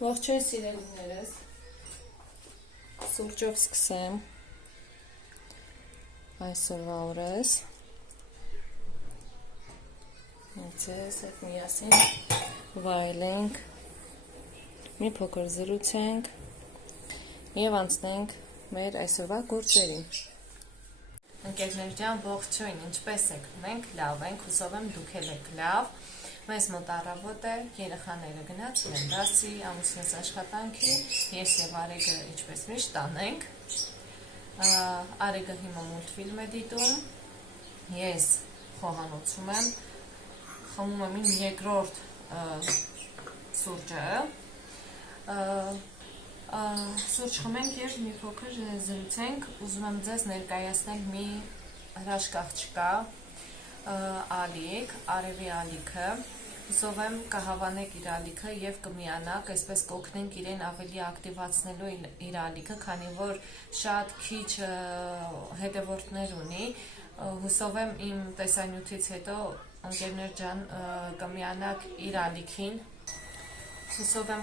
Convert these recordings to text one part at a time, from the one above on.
Ողջույն սիրելիներս, սուրճով սկսեմ այսօրվա օրս, ձեզ հետ միասին վայելենք, մի փոքր զրուցենք և անցնենք մեր այսօրվա գործերին։ Ընկերներ ջան, ողջույն, ինչպես եք, մենք լավ ենք, հուսով եմ դուք եք լավ։ Մեզ մոտ առավոտ է, երեխաները գնացել են դասի, ամուսինս աշխատանքի, ես և Արեգը ինչպես միշտ տանենք։ Արեգը հիմա մուլտֆիլմ է դիտում, ես խոհանոցում եմ, խմում եմ իմ երկրորդ սուրճը, սուրճ խմենք և մի փոքր զրուցենք, ուզում եմ ձեզ ներկայացնել մի հրաշք աղջկա, ալիք, արևի ալիքը, հուսով եմ կհավանեք իր ալիքը և կմիանաք, այսպես կօգնենք իրեն ավելի ակտիվացնելու իր ալիքը, քանի որ շատ քիչ հետևորդներ ունի, հուսով եմ իմ տեսանյութից հետո ընկերներ ջան կմիանաք իր ալիքին, հուսով եմ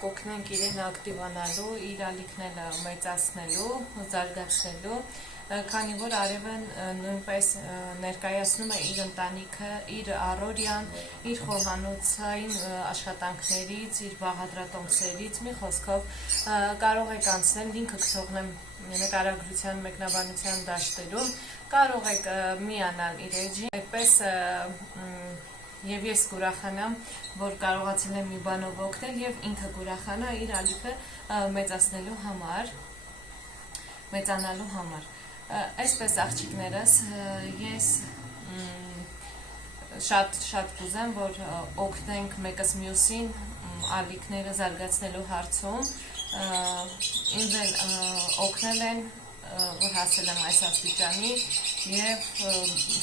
կօգնենք իրեն ակտիվանալու, իր ալիքները մեծացնելու, զարգացնելու, քանի որ Արևն նույնպես ներկայացնում է իր ընտանիքը, իր առօրյան, իր խոհանոցային աշխատանքներից, իր բաղադրատոմսերից, մի խոսքով կարող եք անցնել, լինքը կթողնեմ նկարագրության մեկնաբանության դաշտերում, կարող եք միանալ իր էջին, այդպես և ես կուրախանամ, որ կարողացել եմ մի բանով օգնել և ինքը կուրախանա իր ալիքը մեծանալու համար։ Այսպես աղջիկներս, ես շատ կուզեմ, որ օգնենք մեկս մյուսին ալիքները զարգացնելու հարցում, ինձ էլ օգնել են, որ հասել եմ այս աստիճանի և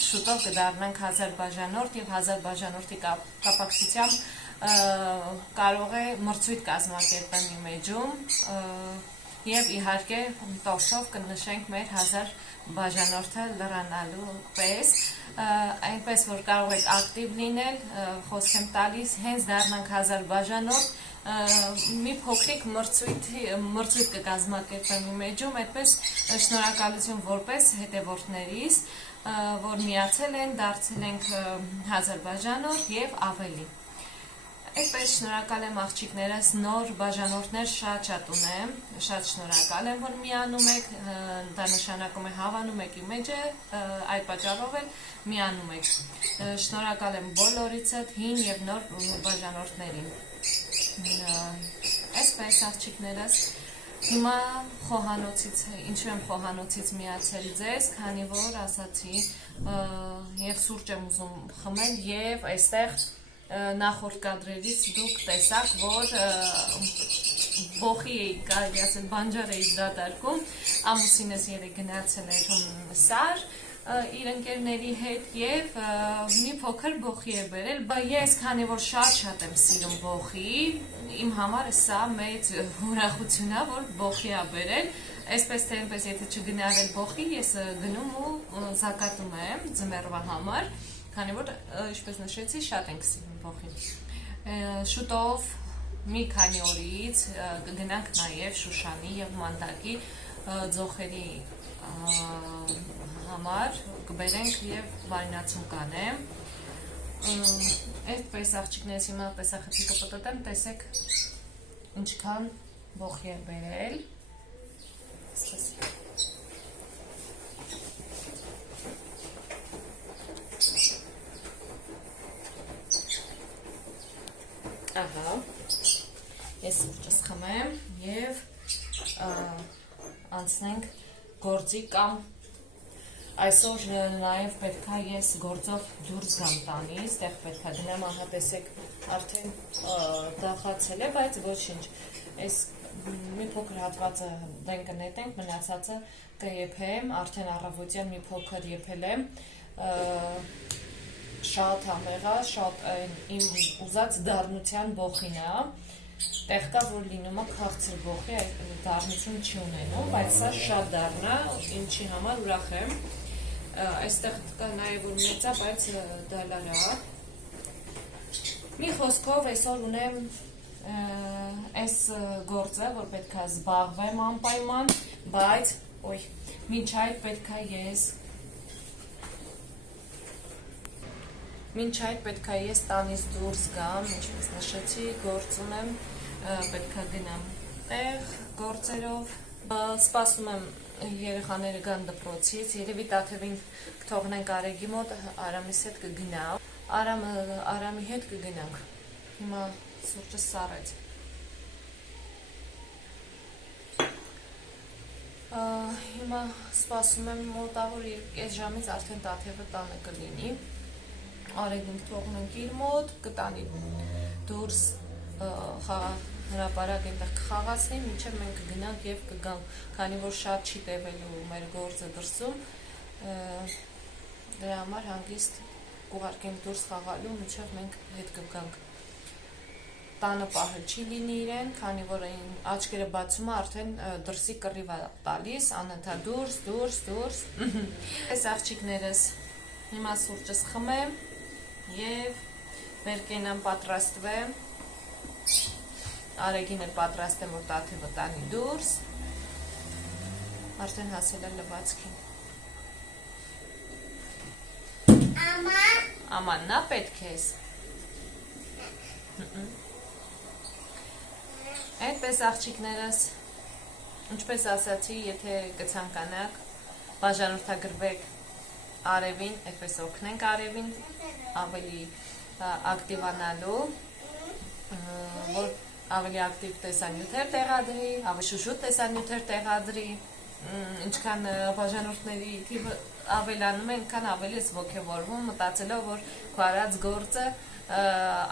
շուտով կդառնանք 1000 բաժանորդ և 1000 բաժանորդի կապակցությամբ կարող է մրցույթ կազմակերպեմ իմ էջում և իհարկե տոփսով կնշենք մեր 1000 բաժանորդը լրանալու պես, այնպես որ կարող եք ակտիվ լինել, խոսք եմ տալիս, հենց դառնանք 1000 բաժանորդ, մի փոքրիկ մրցույթ կկազմակերպեմ իմ էջում, այդպես շնորհակալություն որպես հետևորդներիս, որ միացել են, դարձել ենք 1000 բաժանորդ և ավելի։ Այսպես շնորհակալ եմ աղջիկներս, նոր բաժանորդներ շատ ունեմ, շատ շնորհակալ եմ, որ միանում եք, դա նշանակում է հավանում եք իմ էջը, այդ պատճառով էլ միանում եք։ Շնորհակալ եմ բոլորիցդ հին և նոր բաժանորդներին։ Այսպես աղջիկներս, հիմա ինչու եմ խոհանոցից միացել ձեզ, քանի որ ասացի և սուրճ եմ ուզում խմել և այստեղ նախորդ կադրերից դուք տեսաք, որ բոխի էի, կարելի ասել, բանջար էի դատարկում, ամուսինս երեկ գնացել էր Սար իր ընկերների հետ և մի փոքր բոխի է բերել, ես քանի որ շատ եմ սիրում բոխի, իմ համար սա մեծ ուրախություն է, որ բոխի է բերել, այսպես թե այնպես եթե չգնար էլ բոխի, ես գնում ու զակատում եմ ձմեռվա համար, քանի որ, ինչպես նշեցի, շատ ենք սիրում բոխին։ Շուտով մի քանի օրից կգնանք նաև Շուշանի և Մանդակի ձոխերի համար, կբերենք և բարինացում կանեմ։ Այդպես աղջիկներս հիմա տեսախցի կպտտեմ, տեսեք ինչքան բոխի է բերել։ Ահա, ես սուրճս խմեմ և անցնենք գործի կամ այսօր նաև պետք է ես գործով դուրս գամ տանից, տեղ պետք է դնեմ, ահա տեսեք արդեն դախացել է, բայց ոչինչ, այս մի փոքր հատվածը դեն կնետենք, մնացածը կեփեմ, արդեն առավոտյան մի փոքր եփել եմ, շատ համեղա, շատ իմ ուզած դառնության բոխին է, տեղ կա, որ լինում է քաղցր բոխի, դառնություն չի ունենում, բայց սա շատ դառնա, ինչի համար ուրախ եմ, այստեղ կա նաև որ մեծ է, բայց դալար է, մի խոսքով այսօր ունեմ Այս գործը, որ պետք է զբաղվեմ անպայման, բայց մինչ այդ պետք է ես տանից դուրս գամ, ինչպես նշեցի, գործ ունեմ, պետք է գնամ տեղ գործերով, սպասում եմ երեխաները գան դպրոցից, երևի Տաթևին կթողնենք Արեգի մոտ, Արամիս հետ կգնա, Արամի հետ կգնանք, հիմա սուրճը սառեց։ Հիմա սպասում եմ մոտավոր 2 ժամից արդեն Տաթևը տանը կլինի, Արեգին կթողնենք իր մոտ, կտանի դուրս հրապարակ այնտեղ կխաղացնի, մինչև մենք կգնանք և կգանք, քանի որ շատ չի տևելու մեր գործը դրսում, դրա համար հանգիստ կուղարկենք դուրս խաղալու, մինչև մենք հետ կգանք։ Տանը պահել չի լինի իրեն, քանի որ աչքերը բացում է արդեն դրսի կռիվ է տալիս, անընդհատ դուրս։ Այս աղջիկներս հիմա սուրճս խմեմ և վեր կենամ պատրաստվեմ, Արեգին էլ պատրաստեմ, որ Տաթևը տանի դուրս, արդեն հասել է լվացքին։ Աման, նա պետք ես։ Այդպես աղջիկներս, ինչպես ասացի, եթե կցանկանաք, բաժանորդագրվեք Արևին, այդպես օգնենք Արևին ավելի ակտիվանալու, որ ավելի ակտիվ տեսանյութեր տեղադրի, ավելի շուշուտ տեսանյութեր տեղադրի, ինչքան բաժանորդների թիվը ավելանում է, այնքան ավելի ես ոգևորվում, մտածելով, որ քո արած գործը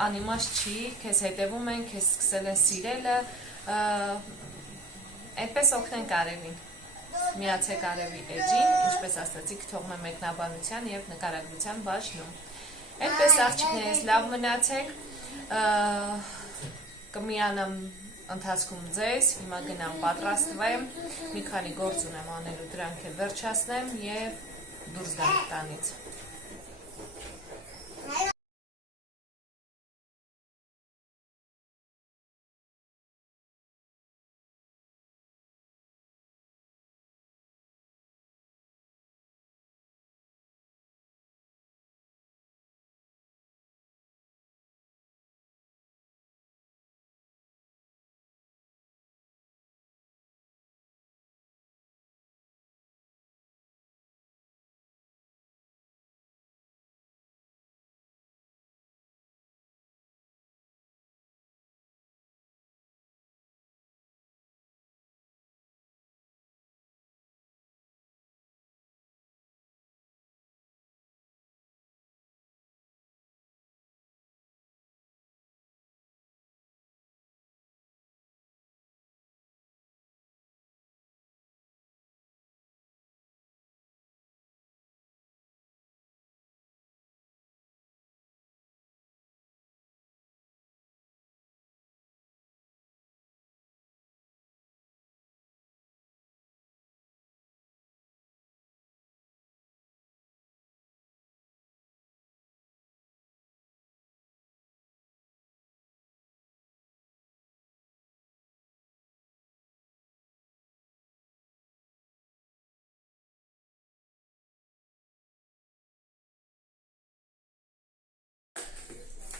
անիմաստ չի, քեզ հետևում են, քեզ սկսել են սիրելը, այդպես օգնենք Արևին, միացեք Արևի էջին, ինչպես ասացի, կթողնեմ մեկնաբանության և նկարագրության բաժնում։ Այդպես աղջիկներս լավ մնացեք, կմիանամ ընթացքում ձեզ, հիմա գնամ պատրաստվեմ, մի քանի գործ ունեմ անելու, դրանք էլ վերջացնեմ և դուրս գամ տանից։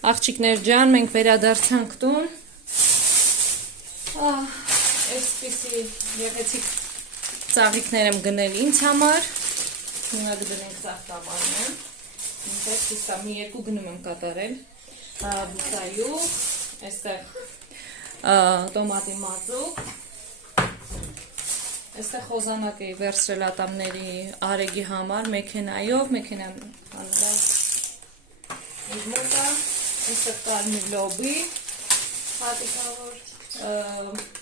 Աղջիկներ ջան, մենք վերադարձանք տուն, այսպիսի գեղեցիկ ծաղիկներ եմ գնել ինձ համար, հիմա կդնենք ծաղկավարը, ինձ մի 2 գնում եմ կատարել, բուսայուղ, այստեղ տոմատի մածուկ, այստեղ խոզանակ էի վերցրել ատամների Արեգի համար մեքենայով, մեքենան հանրած իր մոտա, այստեղ կարմիր լոբի, հատիկավոր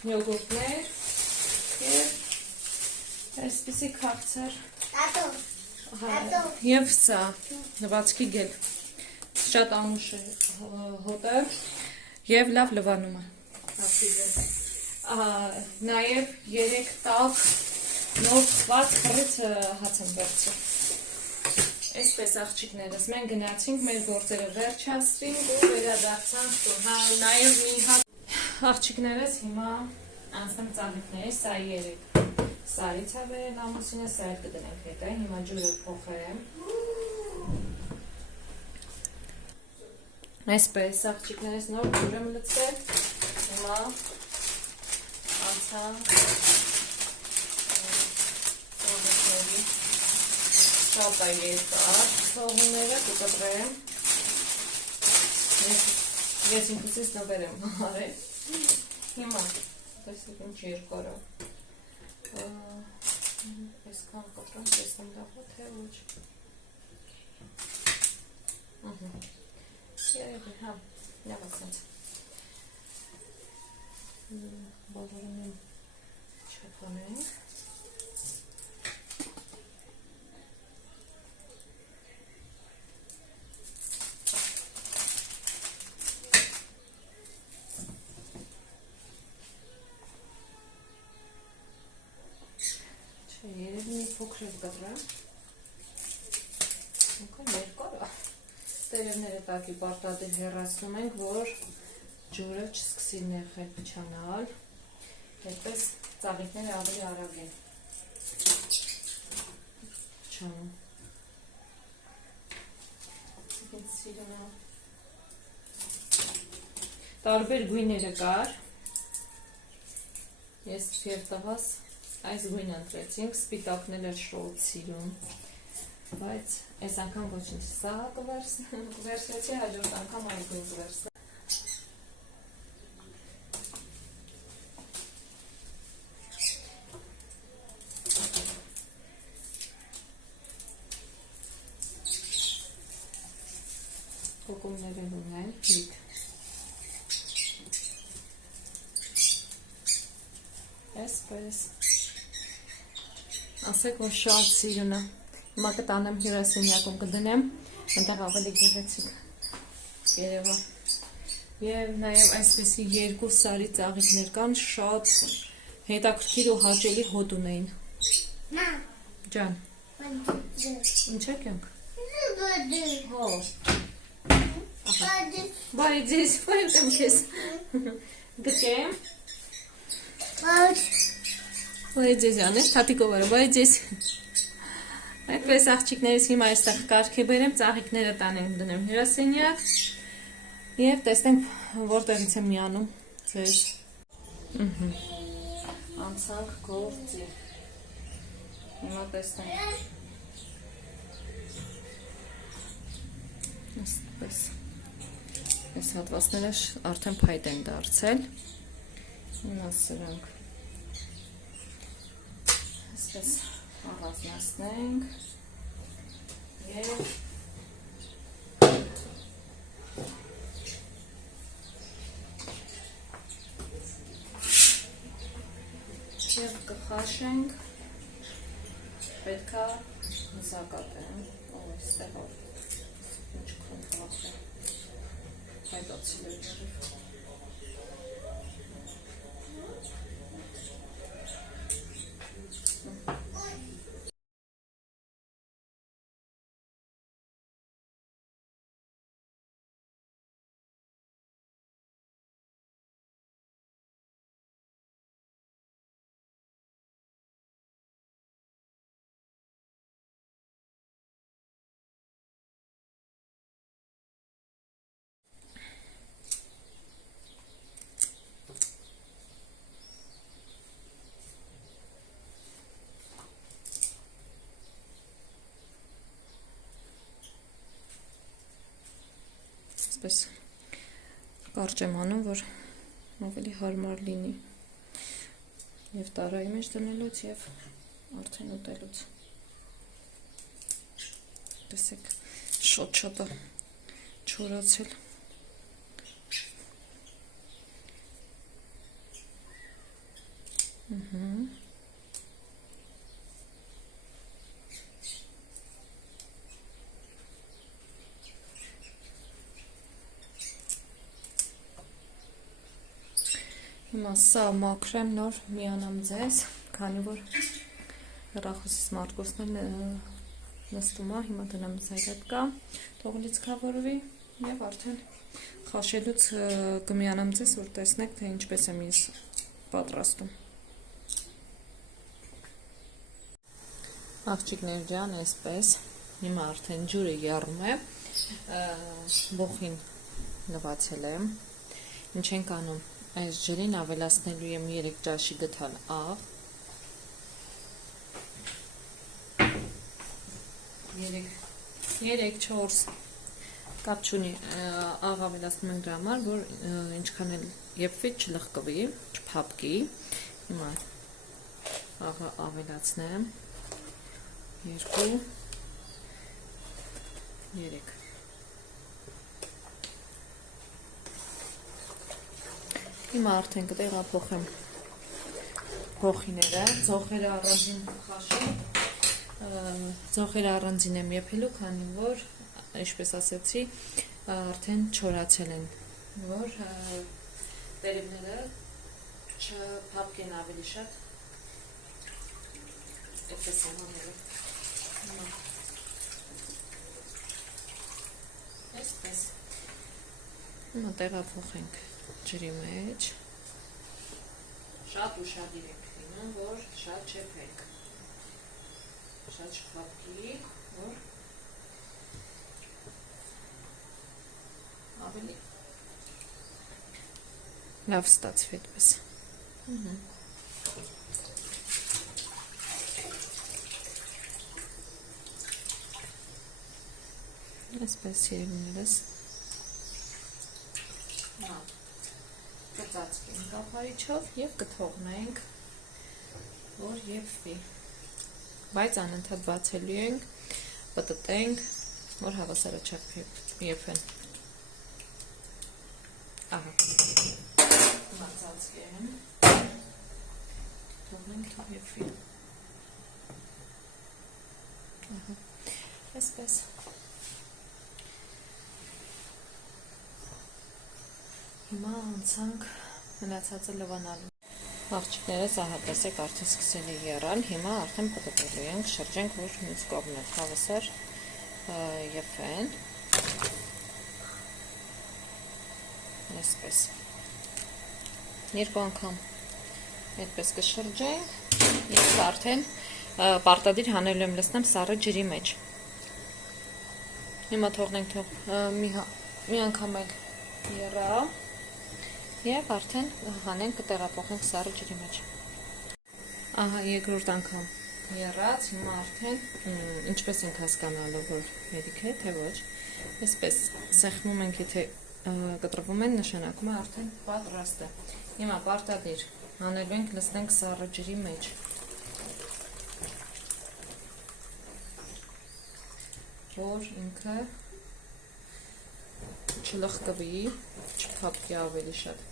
յոգուրտներ և այսպիսի քաղցր և սա լվացքի գել, շատ անուշ է հոտը և լավ լվանում է, նաև 3 տակ նոր խված խռից հաց եմ վերցրել։ Այսպես աղջիկներս, մենք գնացինք, մեր գործերը վերջացրինք ու վերադարձանք տուն, նաև մի հատ աղջիկներս հիմա անցնեմ ծաղիկների, սա 3 սարից է բերել ամուսինը, սա էլ կդնենք հետը, հիմա ջուրը փոխեմ։ Այսպես աղջիկներս նոր ջուրը մլցել, հիմա անցանք ծաղիկների շատ է երկար ծաղունները կկտրեմ, ես ինքսից նվեր եմ արել, հիմա տեսեք ինչ երկարը, այսքան կտրեմ, տեսնեմ դաղա թե ոչ, երևի, հա, լավ ասենց, բոլորին եմ չապանենք, երևի մի փոքր եմ կտրեմ, ինքան երկար է, տերևները տակի պարտադիր հեռացնում ենք, որ ջուրը չսկսի նեղել փչանալ, հետպես ծաղիկները ավելի արագ են փչանում, տարբեր գույները կար, ես և տղաս այս գույն ընտրեցինք, սպիտակն էլ շոտ սիրում, բայց այս անգամ ոչինչ, սա կվերսեցի, հաջորդ անգամ այս գույն կվերսնեմ։ Կոկումները ունեն, լիք։ Այսպես։ Ասեք, որ շատ սիրուն է, հիմա կտանեմ հյուրասենյակում կդնեմ, այնտեղ ավելի գեղեցիկ երևա, և նաև այսպեսի 2 սարի ծաղիկներ կան, շատ հետաքրքիր ու հաճելի հոտ ունեին։ Ջան, ինչ եք յանք? Բայց ես պայդ եմ կեզ, գտեմ, բայց ես ան ես, թատիկով արը, բայց ես այդպես աղջիկներիս հիմա այստեղ կարգի բերեմ, ծաղիկները տանենք դնեմ հյուրասենյակ և տեսնենք որտեղից եմ միանում ձեզ անցանք գործի հիմա տեսնենք այսպես այս հատվածները արդեն փայտ են դարձել հիմա սրանք այսպես աղազնացնենք և կխաշենք պետք է զակատեմ այստեղ ինչ քնքախ է հայտացել է երև այսպես կարճ եմ անում, որ ավելի հարմար լինի և տարայի մեջ դնելուց և արդեն ուտելուց տեսեք շոտ-շոտը չորացել Հիմա սա մաքրեմ նոր միանամ ձեզ, քանի որ հեռախոսից Մարկոսն էլ նստում է, հիմա դնեմ ձեր հետ կա, թող լիցքավորվի և արդեն Խաշելուց կմիանամ ձեզ, որ տեսնեք, թե ինչպես եմ ես պատրաստում։ Աղջիկներ ջան, այսպես, հիմա արդեն ջուրը եռում է, բոխին լվացել եմ, ինչ ենք անում, այս ջրին ավելացնելու եմ 3 ճաշի գթալ աղ, 3-4 կապ չունի, աղ ավելացնում ենք դրա համար, որ ինչքան էլ եփվի չլխկվի, չփափկի, հիմա աղը ավելացնեմ, 2, 3 Հիմա արդեն կտեղափոխեմ բոխիները, ձողերը առանձին խաշեմ, ձողերը առանձին եմ եփելու, քանի որ, ինչպես ասեցի, արդեն չորացել են, որ տերևները չփափկեն ավելի շատ, այդպես եմ անելու։ Այսպես, հիմա տեղափոխենք ջրի մեջ, շատ ուշադիր ենք լինում, որ շատ չեփենք, շատ չփափկի, որ ավելի լավ ստացվի այդպես։ Այսպես երևներս կծածկենք կափարիչով և կթողնենք, որ եփվի, բայց անընդհատ բացելու ենք, պտտենք, որ հավասարաչափ եփեն։ Ահա, ծածկեմ, թողնենք եփվի։ Ահա, այսպես։ Հիմա անցանք մնացածը լվանալու։ Աղջիկներս ահա տեսեք արդեն սկսել է եռալ, հիմա արդեն պտտելու ենք, շրջենք, որ մյուս կողմը հավասար եփեն։ Այսպես։ Երկու անգամ այդպես կշրջենք, իսկ արդեն պարտադիր հանելու եմ լցնեմ սառը ջրի մեջ։ Հիմա թողնենք մի անգամ էլ եռա։ Եվ արդեն հանենք կտեղափոխենք սառը ջրի մեջ։ Ահա երկրորդ անգամ եռած, հիմա արդեն ինչպես ենք հասկանալու, որ մերիք է, թե ոչ, այսպես սեղմում ենք, եթե կտրվում են, նշանակում է արդեն պատրաստ է։ Հիմա պարտադիր հանելու ենք լցնենք սառը ջրի մեջ, որ ինքը չլխկվի, չփափկի ավելի շատ։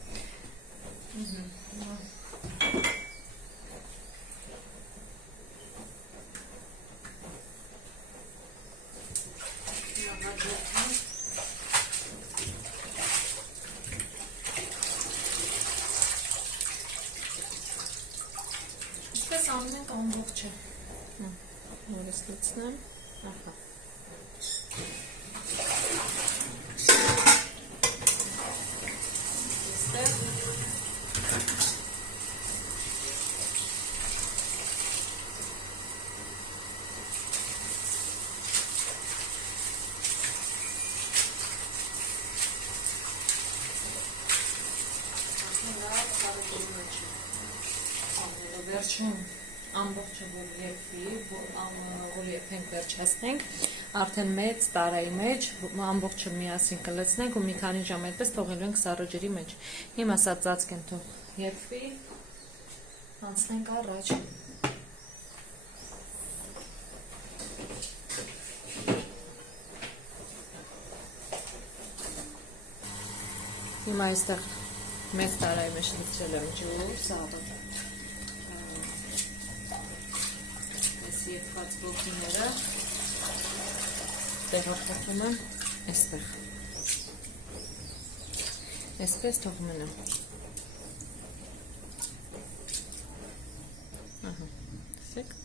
Ինչպես անում ենք ամբողջը։ Նորից լցնեմ, ահա։ Վերջում ամբողջը որ եփվի, որ եփենք վերջացնենք, արդեն մեծ տարայի մեջ ամբողջը միասին կլցնենք ու մի քանի ժամ այդպես թողելու ենք սառը ջրի մեջ։ Հիմա սա ծածկեն թող եփվի, անցնենք առաջ։ Հիմա այստեղ մեծ տարայի մեջ լցրել եմ ջուր, սառը եփված բոխիները տեղափոխում եմ այստեղ, այսպես թող մնա, ահա, տեսեք,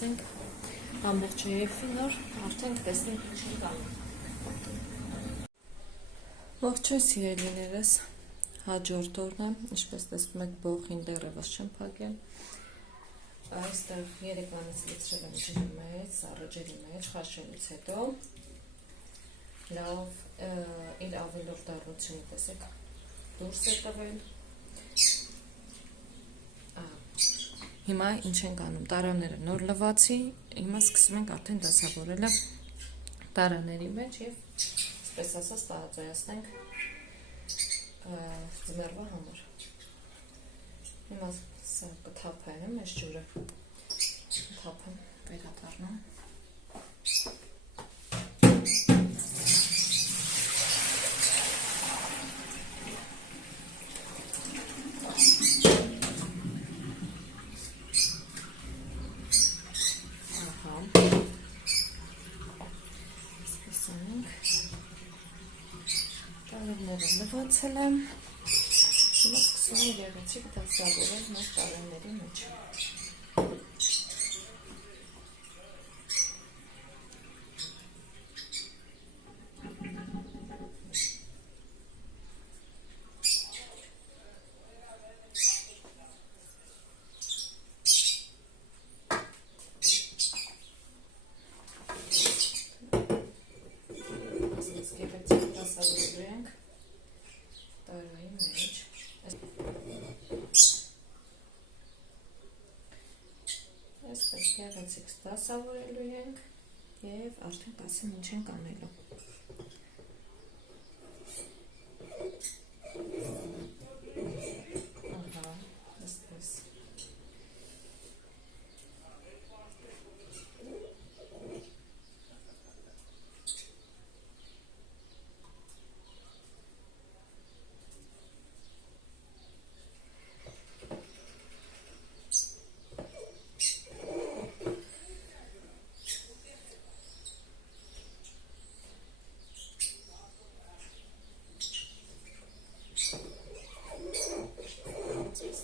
տեսենք ամբողջ երեքի նոր արդեն տեսնենք ինչ կա։ Ողջույն սիրելիներս, հաջորդ օրն է, ինչպես տեսնում եք բողին դեռևս չեմ փակել։ Այստեղ երեկվանից լցրել եմ ջրի մեջ, սառը ջրի մեջ, խաշելուց հետո լավ իր ավելորդ դառնությունը տեսեք դուրս է տվել։ Հիմա ինչ ենք անում, տարաները նոր լվացի, հիմա սկսում ենք արդեն դասավորելը տարաների մեջ և այսպես ասած տարածայացնենք ձմեռվա համար։ Հիմա սա կթափեմ, այս ջուրը թափեմ, վերադառնամ։ Տարերները լվացել եմ, հիմա սկսում եմ գեղեցիկ դասավորել մեր տարերների մեջ։ Այսպես գեղեցիկ դասավորելու ենք և արդեն կասեմ ինչ ենք անելու։ Այսպես։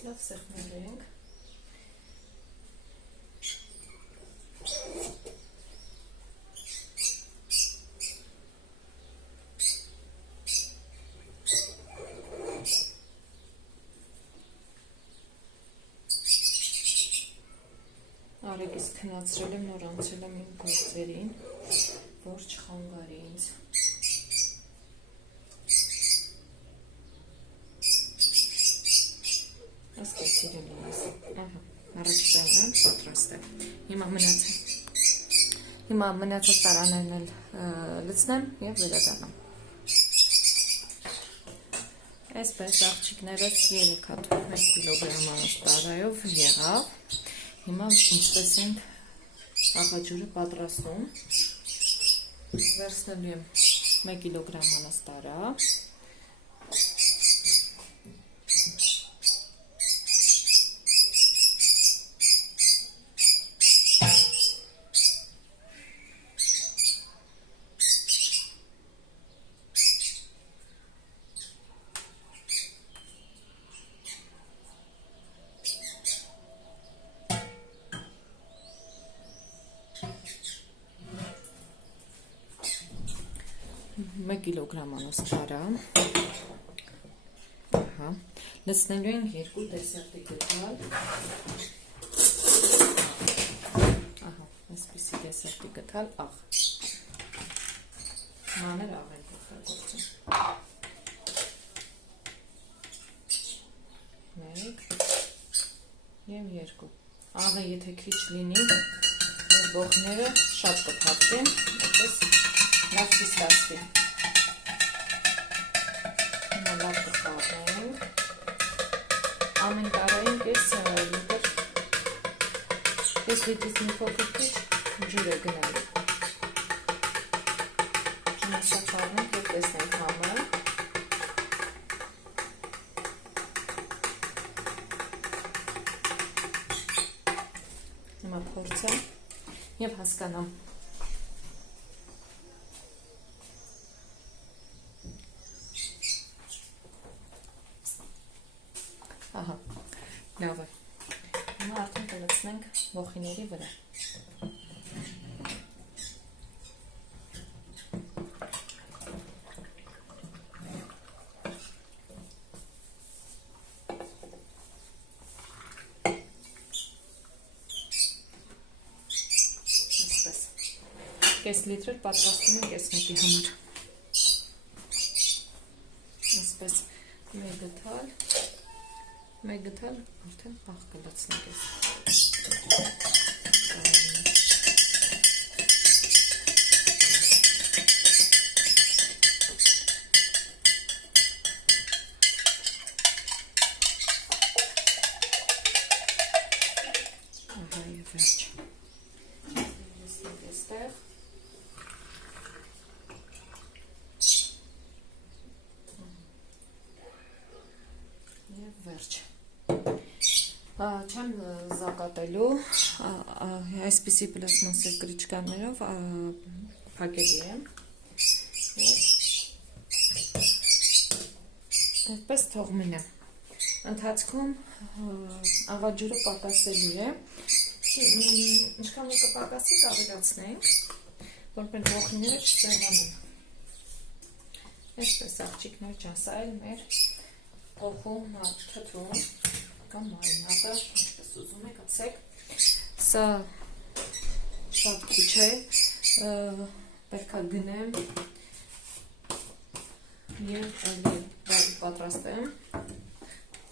Լավ սեղմել ենք։ Արեգիս քնացրել եմ, նոր անցել եմ իմ գործերին, որ չխանգարի ինձ։ Այսպես սիրելիներս, առաջ տանը պատրաստ է։ Հիմա մնացած տարաներն էլ լցնեմ և վերադառնամ։ Այսպես աղջիկներս 3 հատ 1 կիլոգրամանոց տարայով եղավ։ Հիմա ինչպես ենք աղաջուրը պատրաստում։ Վերցնելու եմ 1 կիլոգրամանոց տարա։ Մեկ կիլոգրամանոց տարա, լցնելու ենք 2 դեսերտի գդալ, այսպիսի դեսերտի գդալ աղ, մանր աղ ենք օգտագործում, 1 և 2, աղը եթե քիչ լինի, մեր բոխները շատ կփափվեն, այդպես լավ չի ստացվի։ Հիմա լավ կխաղենք, ամեն տարային կես լիտրից մի փոքր քիչ ջուր է գնալու։ Հիմա սա խաղենք և տեսնենք համը։ Հիմա փորձեմ և հասկանամ։ Լավ է։ Հիմա արդեն կլցնենք բոխիների վրա։ կես լիտր պատրաստում ենք այս մեկի համար։ Այսպես մեկ գթալ արդեն աղ կլացնենք ես։ Ահա և վերջ։ Եստենք եստեղ։ Եվ վերջ։ Չեմ զակատելու, այսպիսի պլաստմասե կրիչկաներով փակելի եմ։ Այդպես թող մնա։ Ընթացքում աղաջուրը պակասելու է։ Ինչքան որ կպակասի կավելացնենք, որպեսզի ողիները չսեղանեն։ Այսպես աղջիկներ ջան, սա էլ մեր ողում թթուն կամ մարինադը, ինչպես ուզում եք ասեք։ Սա շատ քիչ է, պետք է գնեմ և պատրաստեմ,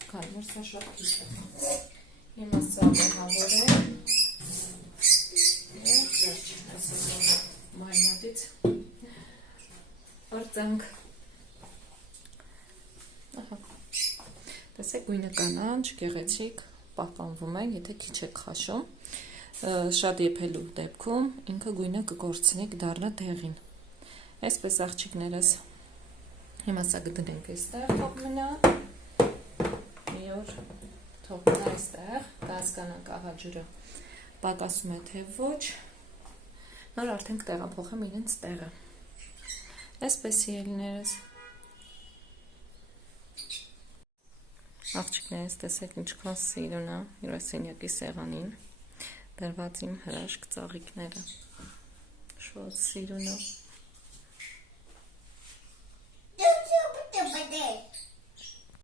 քանի որ սա շատ քիչ է։ Հիմա սա բանավորեմ և վերջ, այսպես մարինադից արձանք։ Տեսեք գույնը կանաչ, գեղեցիկ, պահպանվում է, եթե քիչ եք խաշում, շատ եփելու դեպքում ինքը գույնը կկորցնի, կդառնա դեղին։ Այսպես աղջիկներս, հիմա սա կդնենք այստեղ, թող մնա, մի օր թող մնա այստեղ, կհասկանանք աղաջուրը պակասում է թե ոչ, նոր արդեն կտեղափոխեմ իրենց տեղը։ Այսպես ելիներս։ Աղջիկներս տեսեք ինչքան սիրուն է հյուրասենյակի սեղանին դրված իմ հրաշք ծաղիկները, շատ սիրուն է։